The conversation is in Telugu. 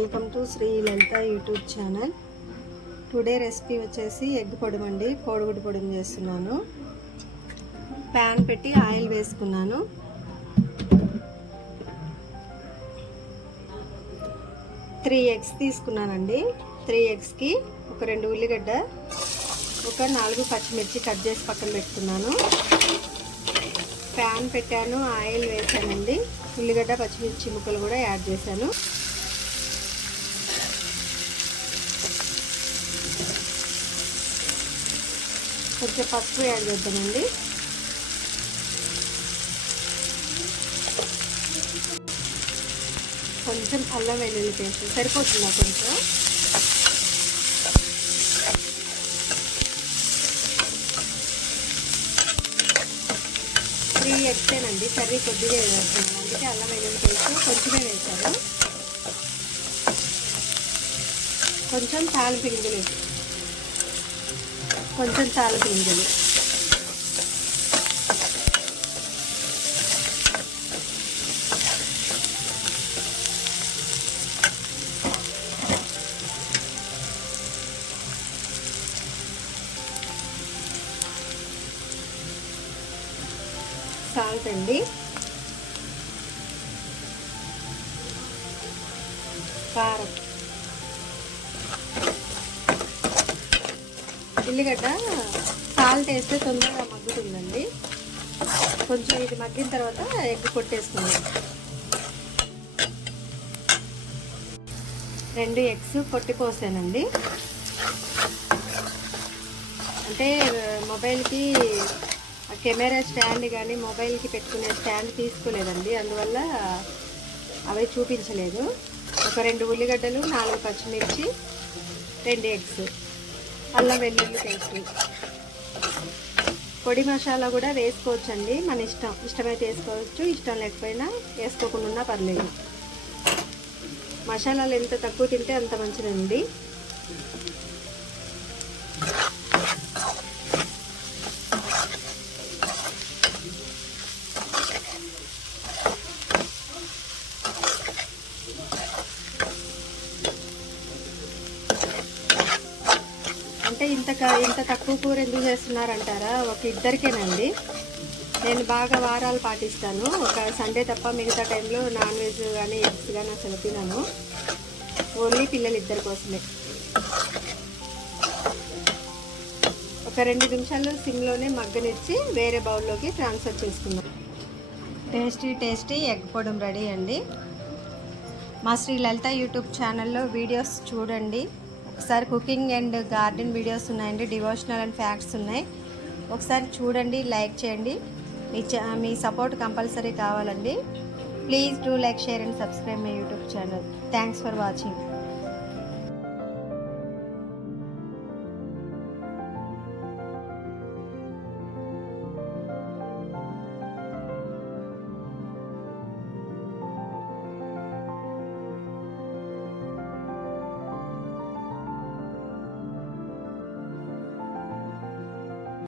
Welcome to Shri Lalitha YouTube channel. Today recipe వచ్చేసి ఎగ్ పొడుము అండి. కోడిగుడ్డు పొడుము చేస్తున్నాను. ప్యాన్ పెట్టి ఆయిల్ వేసుకున్నాను. త్రీ ఎగ్స్ తీసుకున్నానండి. 3 ఎగ్స్కి ఒక 2 ఉల్లిగడ్డ, ఒక 4 పచ్చిమిర్చి కట్ చేసి పక్కన పెట్టుకున్నాను. ప్యాన్ పెట్టాను, ఆయిల్ వేసానండి. ఉల్లిగడ్డ పచ్చిమిర్చి ముక్కలు కూడా యాడ్ చేశాను. కొంచెం పసుపు యాడ్ చేద్దామండి. కొంచెం అల్లం వెల్లుల్లి పేస్ట్ సరిపోతుందా? కొంచెం 3 ఎగ్సేనండి, కర్రీ కొద్దిగా వేస్తున్నాను, అందుకే అల్లం వెల్లుల్లి పేస్ట్ కొంచెమే వేసాను. కొంచెం తాలింపు గింజలు, సాల్ట్ అండి, కారం, ఉల్లిగడ్డ సాల్ట్ వేస్తే తొందరగా మగ్గుతుందండి. కొంచెం ఇది మగ్గిన తర్వాత ఎగ్ కొట్టేసుకున్నాం. 2 ఎగ్స్ కొట్టి పోసానండి. అంటే మొబైల్కి కెమెరా స్టాండ్ కానీ మొబైల్కి పెట్టుకునే స్టాండ్ తీసుకోలేదండి, అందువల్ల అవి చూపించలేదు. ఒక 2 ఉల్లిగడ్డలు, 4 పచ్చిమిర్చి, 2 ఎగ్స్, అల్లం వెల్లుల్లి పేస్ట్, పొడి మసాలా కూడా వేసుకోవచ్చండి, మన ఇష్టమైతే వేసుకోవచ్చు, ఇష్టం లేకపోయినా వేసుకోకుండా పర్లేదు. మసాలాలు ఎంత తక్కువ తింటే అంత మంచిదండి. అంటే ఇంత తక్కువ కూర ఎందుకు చేస్తున్నారంటారా? ఒక ఇద్దరికేనండి. నేను బాగా వారాలు పాటిస్తాను. ఒక సండే తప్ప మిగతా టైంలో నాన్ వెజ్ కానీ ఎగ్స్ కానీ అసలు తినను. ఓన్లీ పిల్లలు ఇద్దరి కోసమే. ఒక 2 నిమిషాలు సిమ్లోనే మగ్గనిచ్చి వేరే బౌల్లోకి ట్రాన్స్ఫర్ చేసుకుందాం. టేస్టీ ఎగ్ పొడుము రెడీ అండి. మా శ్రీ లలిత యూట్యూబ్ ఛానల్లో వీడియోస్ చూడండి. ఒకసారి కుకింగ్ అండ్ గార్డెన్ వీడియోస్ ఉన్నాయండి, డివోషనల్ అండ్ ఫ్యాక్ట్స్ ఉన్నాయి. ఒకసారి చూడండి, లైక్ చేయండి. మీ సపోర్ట్ కంపల్సరీ కావాలండి. Please do like, share and subscribe my YouTube channel. Thanks for watching.